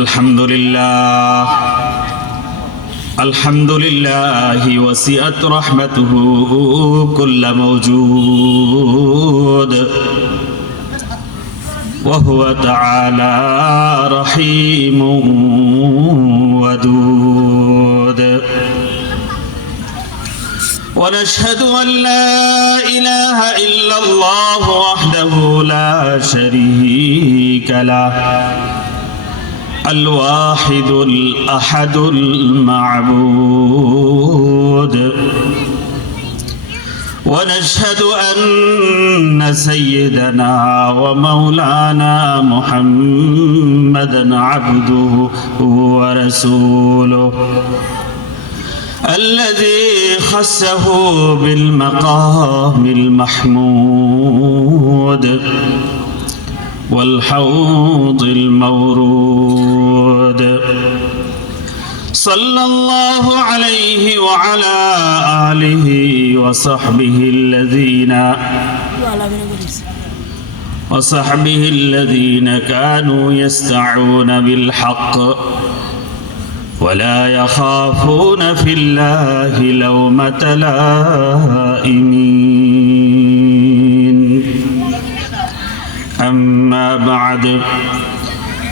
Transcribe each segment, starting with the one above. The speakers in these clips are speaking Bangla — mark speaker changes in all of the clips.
Speaker 1: الحمد لله الحمد لله وسعت رحمته كل موجود. وهو تعالى رحيم ودود. ونشهد أن لا إله إلا الله وحده لا شريك له. الواحد الأحد المعبود. ونشهد أن سيدنا ومولانا محمدا عبده ورسوله. الذي خصه بالمقام المحمود والحوض المورود. صلى الله عليه وعلى آله وصحبه الذين وصحبه الذين كانوا يستعون بالحق ولا يخافون في الله لومة لائمين. أما بعد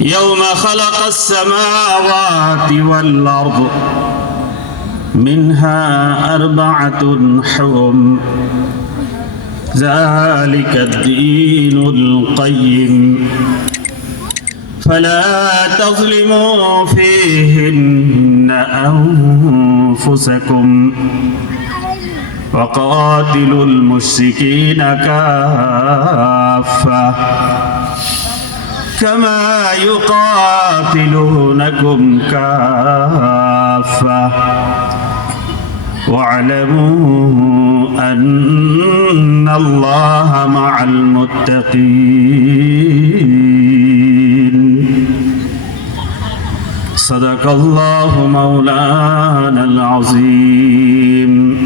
Speaker 1: يوم خلق السماوات والأرض منها أربعة حرم ذلك الدين القيم. فلا تظلموا فيهن أنفسكم. وقاتلوا المشركين كافة. كما يقاتلونكم كافة. واعلموا أن الله مع المتقين. صدق الله مولانا العظيم.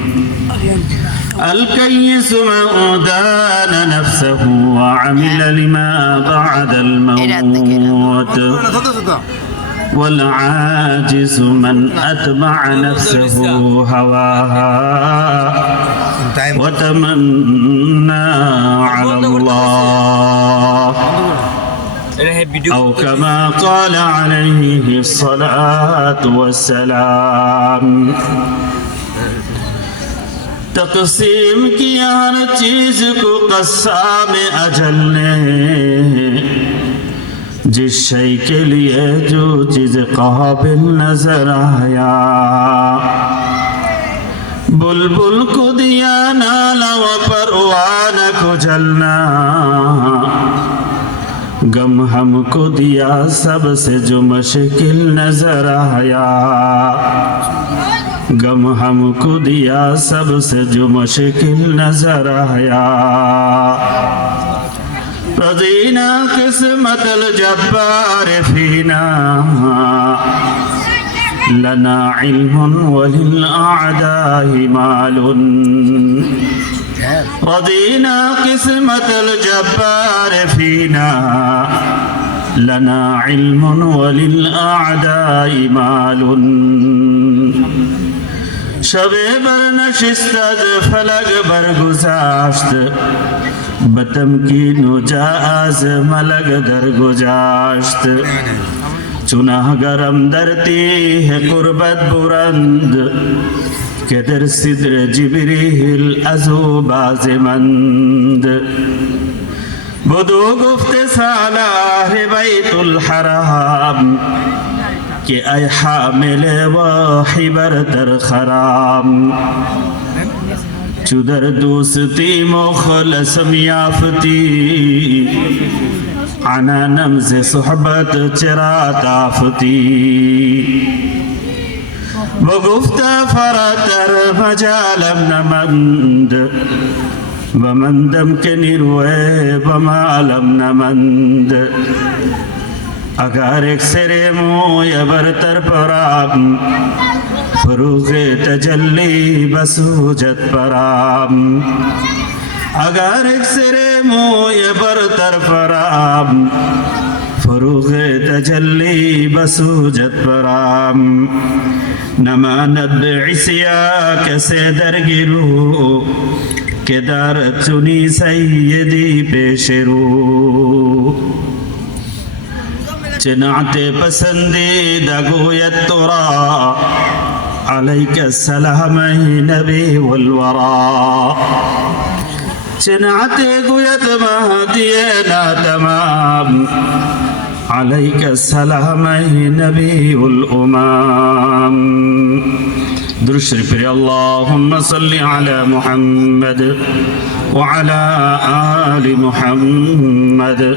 Speaker 1: الكيس من دان نفسه وعمل لما بعد الموت. والعاجز من أتبع نفسه هواها. وتمنى على الله. أو كما قال عليه الصلاة والسلام. तकसीम किया हर चीज़ को कस्सा में अजल ने जिस शय के लिए जो चीज़ काबिल नज़र आया। बुलबुल को दिया नाला परवान को जलना। गम हमको दिया सबसे जो मुश्किल नज़र आया। गम हमको दिया सबसे जो मुश्किल नजर आया रजीना किस्मत जब्बार फीना लना इल्म वलिलअअदाह माल रजीना किस्मत जब्बार फीना लना इल्म वलिलअअदाह माल شبه برنشست از فلک برگذشت به تمکین و جا از ملک درگذشت چناهگرم در تیه قربت برند که در صدر جبریل از او بازمند بدو گفت سالار بیت الحرام که ای حامل واحی بر در خرام چو در دوستی مخلصم یافتی عنانم ز صحبت چرا تافتی وگفت فراتر مجالم نمند و مندم که نیروه و معلم نمند اگر اکسر موی برتر پرام فروغ تجلی بسوجت پرام اگر اکسر موی برتر پرام فروغ تجلی بسوجت پرام نماند عسیا کسے درگیرو که در چونی سیدی پیش رو۔ چنانچہ پسندیدہ گویت ترا علیک السلام نبی والورا چنانچہ گویت مہدی نا تمام عليك السلام نبي الأمام درشر في اللهم صل على محمد وعلى آل محمد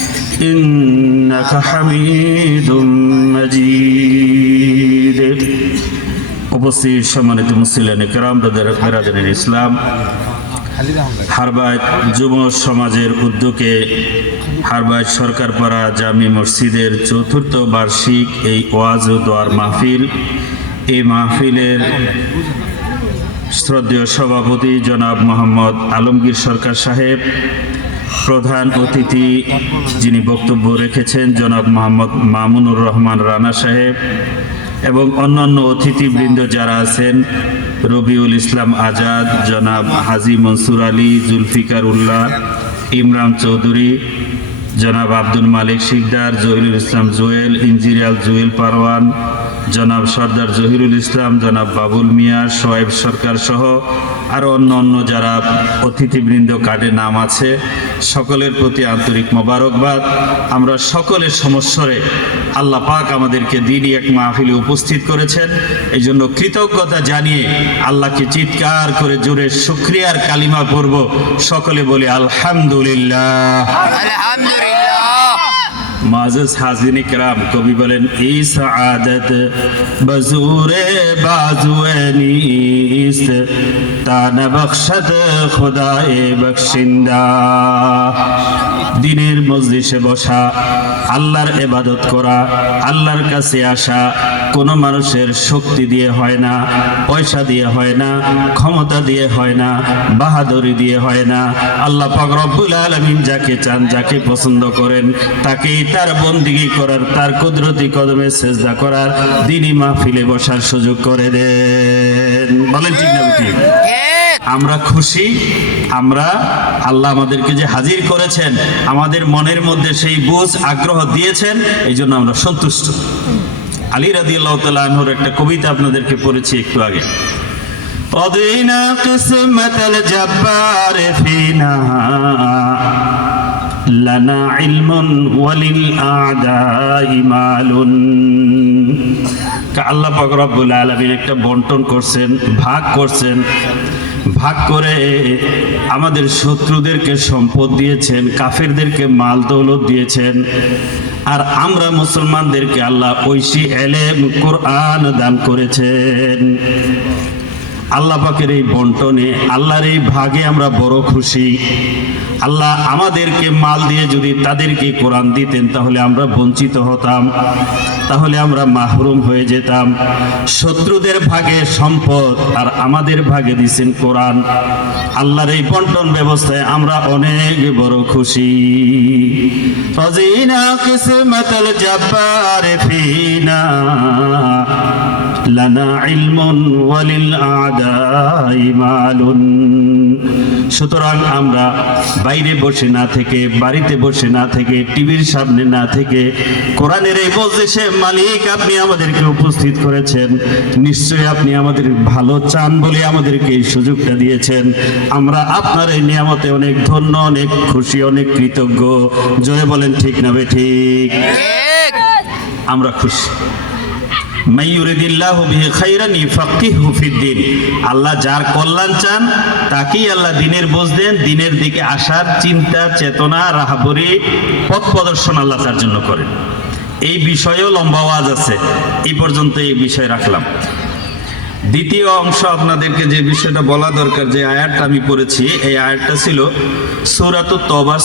Speaker 1: إنك حميد مجيد উপস্থিত সম্মানিত মুসলিম কেরাম বেরাদানের ইসলাম হারবাদ যুব সমাজের উদ্যোগে হারবাদ সরকারপাড়া জামি মসজিদের চতুর্থ বার্ষিক এই ওয়াজ ও দোয়ার মাহফিল এই মাহফিলের শ্রদ্ধেয় সভাপতি জনাব মোহাম্মদ আলমগীর সরকার সাহেব প্রধান অতিথি যিনি বক্তব্য রেখেছেন, জনাব মোহাম্মদ মামুনুর রহমান রানা সাহেব এবং অন্যান্য অতিথিবৃন্দ যারা আছেন, রবিউল ইসলাম আজাদ, জনাব হাজি মনসুর আলী, জুলফিকার উল্লাহ, ইমরান চৌধুরী, জনাব আব্দুল মালিক শিকদার, জহিরুল ইসলাম জুয়েল, ইঞ্জিনিয়ার জুয়েল পারওয়ান জনাব সর্দার জহিরুল ইসলাম জনাব বাবুল মিয়া সোয়েব সরকার সহ আরও অন্য অন্য যারা অতিথিবৃন্দ কার্ডে নাম আছে সকলের প্রতি আন্তরিক মোবারকবাদ। আমরা সকলের সমস্যরে আল্লাহ পাক আমাদেরকে দিনই এক মাহফিলে উপস্থিত করেছেন। এই জন্য কৃতজ্ঞতা জানিয়ে আল্লাহকে চিৎকার করে জোরে শুক্রিয়ার কালিমা পড়ব সকলে বলে আলহামদুলিল্লাহ।
Speaker 2: আলহামদুলিল্লাহ।
Speaker 1: মাজেস হাজিন ইকরাম, কবি বলেন ই সাআদত বজুরে বাজুয়ানি ইস্ত তান বখশত খোদায়ে বখশিন্দা। দিনের মজলিসে বসা, আল্লাহর এবাদত করা, আল্লাহর কাছে আসা, কোন মানুষের শক্তি দিয়ে হয় না, পয়সা দিয়ে হয় না, ক্ষমতা দিয়ে হয় না, বাহাদুরি দিয়ে হয় না। আল্লাহ পাক রব্বুল আলামিন যাকে চান, যাকে পছন্দ করেন, তাকেই তার বন্দিগি করার তার কুদরতি কদমে সেজদা করার দিনই মাহফিলে বসার সুযোগ করে দেন বলেন ঠিক না ঠিক আমরা খুশি আমরা আল্লাহ আমাদেরকে যে হাজির করেছেন আমাদের মনের মধ্যে সেই বুঝ আগ্রহ দিয়েছেন এই জন্য আমরা সন্তুষ্ট আলী রাদি আল্লাহ তালুর একটা কবিতা আপনাদেরকে পড়েছি একটু আগে قضينا قسمة الجبار فينا لنا علم وللأعداء مال আল্লাহ পাক রব্বুল আলামিন একটা বন্টন করছেন ভাগ করছেন ভাগ করে আমাদের শত্রুদেরকে সম্পদ দিয়েছেন কাফেরদেরকে মাল দৌলত দিয়েছেন আর আমরা মুসলমানদেরকে আল্লাহ ঐশী এলেম কোরআন দান করেছেন আল্লাহ পাকের এই বন্টনে, আল্লাহর এই ভাগে আমরা বড় খুশি। আল্লাহ আমাদেরকে মাল দিয়ে যদি তাদেরকে কোরআন দিতেন, তাহলে আমরা বঞ্চিত হতাম, তাহলে আমরা মাহরুম হয়ে যেতাম। শত্রুদের ভাগে সম্পদ, আর আমাদের ভাগে দিছেন কোরআন। আল্লাহর এই বন্টন ব্যবস্থায় আমরা অনেক বড় খুশি। ইলমুন ওয়ালিল আদাই মালুন সুতরাং আমরা বাইরে বসে না থেকে বাড়িতে বসে না থেকে টিভির সামনে না থেকে কোরআনের এই মজলিসে মালিক আপনি আমাদেরকে উপস্থিত করেছেন। নিশ্চয়ই আপনি আমাদের ভালো চান বলে আমাদেরকে এই সুযোগটা দিয়েছেন। আমরা আপনার এই নিয়ামতে অনেক ধন্য অনেক খুশি অনেক কৃতজ্ঞ। জোরে বলেন ঠিক না বে ঠিক। আমরা খুশি। আল্লাহ যার কল্যাণ চান, তাকেই আল্লাহ দিনের বোঝ দেন, দিনের দিকে আসার চিন্তা, চেতনা, রাহাবরি, পথ প্রদর্শন আল্লাহ তার জন্য করেন। এই বিষয়েও লম্বা আওয়াজ আছে, এই পর্যন্ত এই বিষয় রাখলাম। দ্বিতীয় অংশ আপনাদেরকে যে বিষয়টা বলা দরকার, যে আয়াতটা আমি পড়েছি, এই আয়াতটা ছিল সূরাতুত তবার